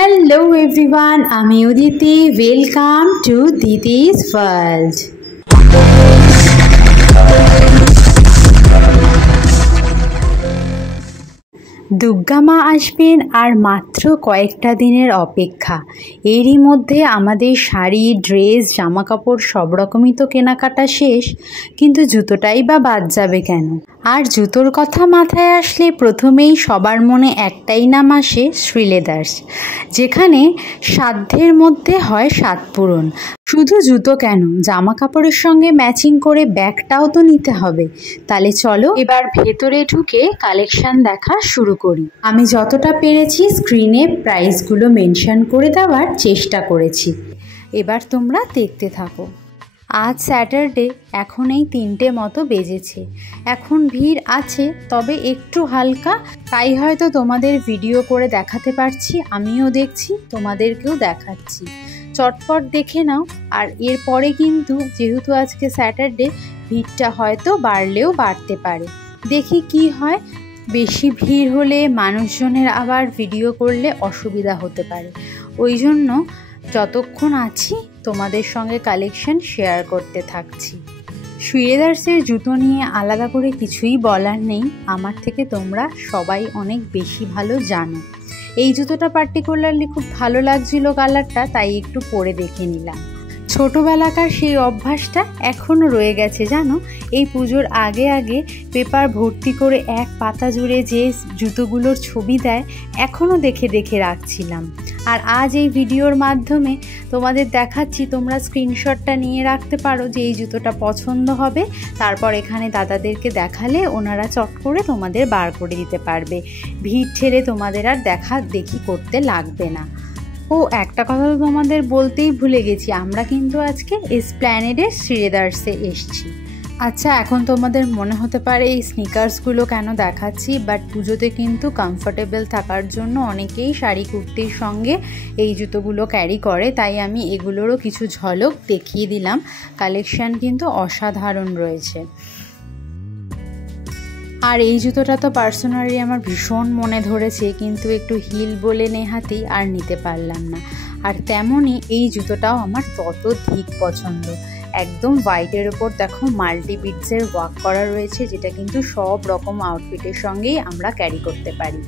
Hello everyone, I'm Uditi. Welcome to Diti's World. Durga মা আসবেন আর মাত্র কয়েকটা দিনের অপেক্ষা। এরই মধ্যে আমাদের শাড়ি, ড্রেস, জামাকাপড় সব রকমই তো কেনাকাটা শেষ, কিন্তু জুতোটাই বা বাদ যাবে কেন? আর জুতোর কথা মাথায় আসলে প্রথমেই সবার মনে একটাই নাম আসে, শ্রীলেদার্স, যেখানে সাধ্যের মধ্যে হয় সাত পূরণ। শুধু জুতো কেন, জামা কাপড়ের সঙ্গে ম্যাচিং করে ব্যাগটাও তো নিতে হবে। তাহলে চলো এবার ভেতরে ঢুকে কালেকশন দেখা শুরু করি। আমি যতটা পেরেছি স্ক্রিনে প্রাইসগুলো মেনশন করে দেওয়ার চেষ্টা করেছি, এবার তোমরা দেখতে থাকো। আজ স্যাটারডে, এখন এই 3টে মতো বেজেছে। এখন ভিড় আছে, তবে একটু হালকা, তাই হয়তো তোমাদের ভিডিও করে দেখাতে পারছি। আমিও দেখছি, তোমাদেরকেও দেখাচ্ছি। চটপট দেখে নাও। আর এরপরে কিন্তু যেহেতু আজকে স্যাটারডে, ভিড়টা হয়তো বাড়লেও বাড়তে পারে। দেখি কি হয়। বেশি ভিড় হলে মানুষজনের আবার ভিডিও করলে অসুবিধা হতে পারে। ওই জন্য যতক্ষণ আছি তোমাদের সঙ্গে কালেকশন শেয়ার করতে থাকছি। শ্রীলেদার্সের জুতো নিয়ে আলাদা করে কিছুই বলার নেই, আমার থেকে তোমরা সবাই অনেক বেশি ভালো জানো। এই জুতোটা পার্টিকুলারলি খুব ভালো লাগছিল কালারটা, তাই একটু পরে দেখে নিলাম। ছোটোবেলাকার সেই অভ্যাসটা এখনও রয়ে গেছে জানো। এই পুজোর আগে আগে পেপার ভর্তি করে এক পাতা জুড়ে যে জুতোগুলোর ছবি দেয়, এখনও দেখে দেখে রাখছিলাম। আর আজ এই ভিডিওর মাধ্যমে তোমাদের দেখাচ্ছি, তোমরা স্ক্রিনশটটা নিয়ে রাখতে পারো যে এই জুতোটা পছন্দ হবে। তারপর এখানে দাদাদেরকে দেখালে ওনারা চট করে তোমাদের বার করে দিতে পারবে। ভিড় ঠেলে তোমাদের আর দেখা দেখি করতে লাগবে না। ও একটা কথা তো তোমাদের বলতেই ভুলে গেছি, আমরা কিন্তু আজকে এসপ্ল্যানেডে শ্রীলেদার্সে এসছি। আচ্ছা, এখন তোমাদের মনে হতে পারে এই স্নিকার্সগুলো কেন দেখাচ্ছি, বাট পুজোতে কিন্তু কমফোর্টেবল থাকার জন্য অনেকেই শাড়ি কুর্তির সঙ্গে এই জুতোগুলো ক্যারি করে, তাই আমি এগুলোরও কিছু ঝলক দেখিয়ে দিলাম। কালেকশান কিন্তু অসাধারণ রয়েছে। আর এই জুতোটা তো পার্সোনালি আমার ভীষণ মনে ধরেছে, কিন্তু একটু হিল বলে নেহাতি আর নিতে পারলাম না। আর তেমনই এই জুতোটাও আমার ততোধিক পছন্দ। একদম হোয়াইটের ওপর দেখো মাল্টি বিটসের ওয়ার্ক করা রয়েছে, যেটা কিন্তু সব রকম আউটফিটের সঙ্গেই আমরা ক্যারি করতে পারি।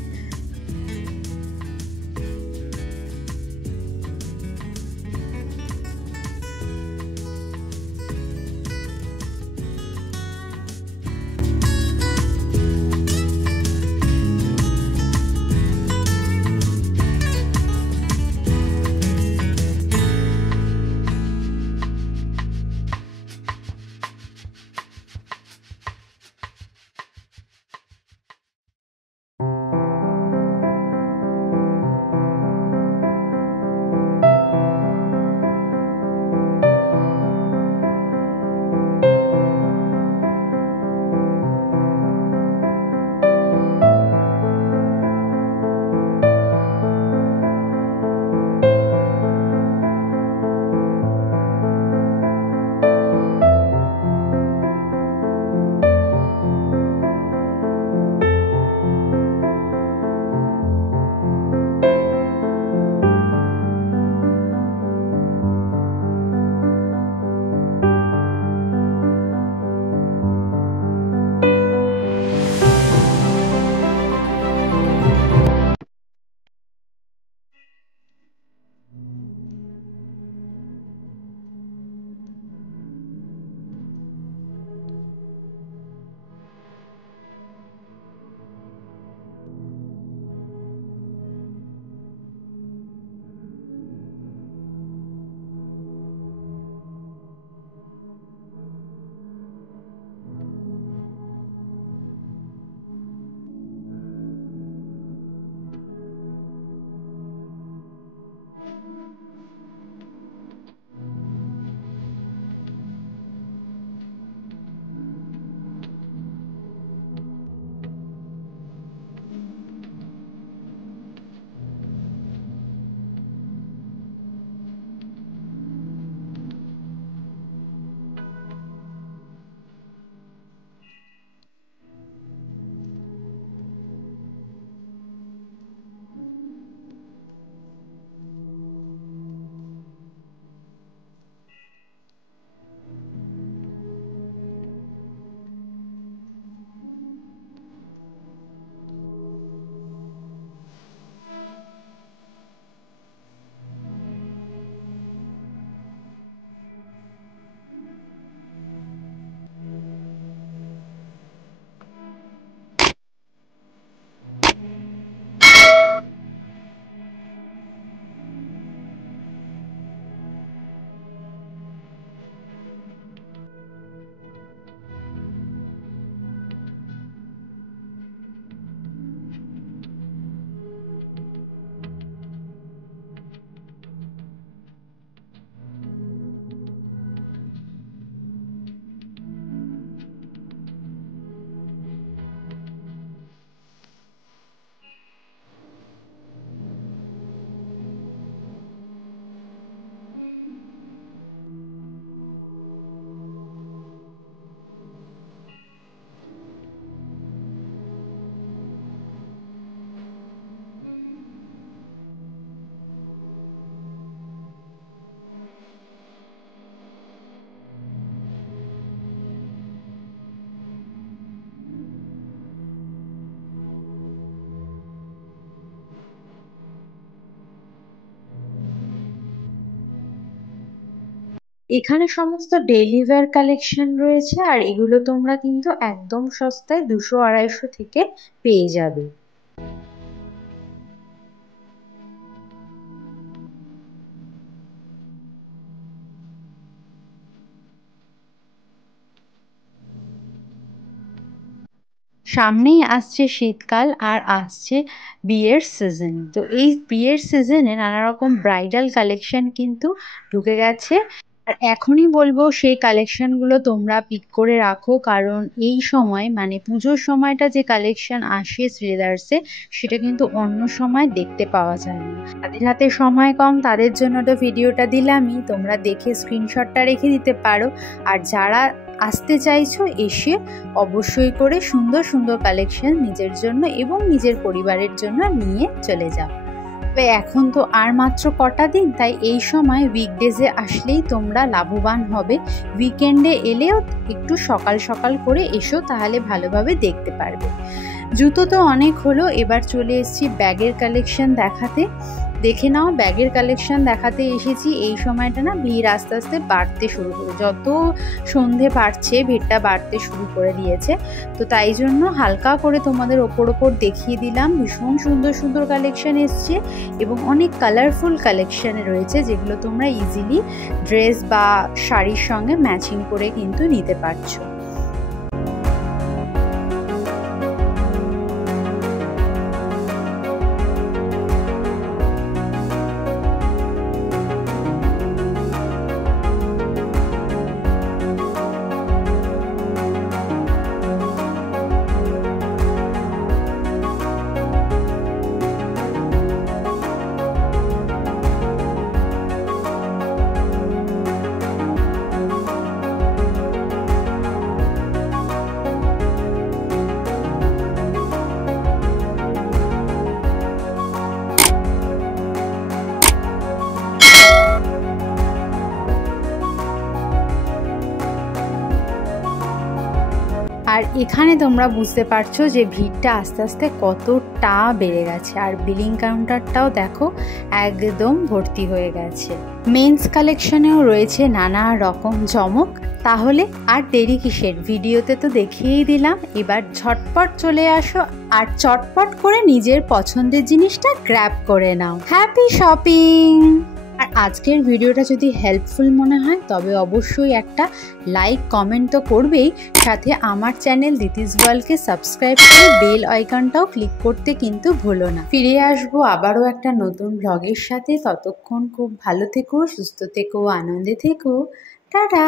এখানে সমস্ত ডেইলি ওয়্যার কালেকশন রয়েছে, আর এগুলো তোমরা কিন্তু একদম সস্তায় 200-250 থেকে পেয়ে যাবে। সামনেই আসছে শীতকাল আর আসছে বিয়ের সিজন। তো এই বিয়ের সিজনে নানা রকম ব্রাইডাল কালেকশন কিন্তু ঢুকে গেছে। আর এখনই বলবো সেই কালেকশনগুলো তোমরা পিক করে রাখো, কারণ এই সময় মানে পুজোর সময়টা যে কালেকশন আসে শ্রীলেদার্সে, সেটা কিন্তু অন্য সময় দেখতে পাওয়া যায় না। তাদের হাতে সময় কম, তাদের জন্য তো ভিডিওটা দিলামই, তোমরা দেখে স্ক্রিনশটটা রেখে দিতে পারো। আর যারা আসতে চাইছো এসে অবশ্যই করে সুন্দর সুন্দর কালেকশন নিজের জন্য এবং নিজের পরিবারের জন্য নিয়ে চলে যাও। তবে এখন তো আর মাত্র কটা দিন, তাই এই সময় উইকডেজে আসলেই তোমরা লাভবান হবে। উইকেন্ডে এলেও একটু সকাল সকাল করে এসো, তাহলে ভালোভাবে দেখতে পারবে। জুতো তো অনেক হলো, এবার চলে এসেছি ব্যাগের কালেকশন দেখাতে। দেখে নাও, ব্যাগের কালেকশন দেখাতে এসেছি। এই সময়টা না ভিড় আস্তে আস্তে বাড়তে শুরু করে, যত সন্ধে বাড়ছে ভিড়টা বাড়তে শুরু করে দিয়েছে। তো তাই জন্য হালকা করে তোমাদের ওপর দেখিয়ে দিলাম। ভীষণ সুন্দর সুন্দর কালেকশন এসছে এবং অনেক কালারফুল কালেকশন রয়েছে, যেগুলো তোমরা ইজিলি ড্রেস বা শাড়ির সঙ্গে ম্যাচিং করে কিন্তু নিতে পারছো। আর এখানে তোমরা বুঝতে পারছো যে ভিড়টা আস্তে আস্তে কতটা বেড়ে গেছে, আর বিলিং কাউন্টারটাও দেখো একদম ভর্তি হয়ে গেছে। মেন্স কালেকশনেও রয়েছে নানা রকম চমক। তাহলে আর দেরি কিসের, ভিডিওতে তো দেখিয়েই দিলাম, এবার ঝটপট চলে আসো আর চটপট করে নিজের পছন্দের জিনিসটা গ্র্যাব করে নাও। Happy shopping. আর আজকের ভিডিওটা যদি হেল্পফুল মনে হয় তবে অবশ্যই একটা লাইক কমেন্ট তো করবেই, সাথে আমার চ্যানেল দিতিস ওয়ার্ল্ডকে সাবস্ক্রাইব করে বেল আইকনটাও ক্লিক করতে কিন্তু ভুলো না। ফিরে আসবো আবারও একটা নতুন ব্লগের সাথে। ততক্ষণ খুব ভালো থেকো, সুস্থ থেকো, আনন্দে থেকো। টাটা।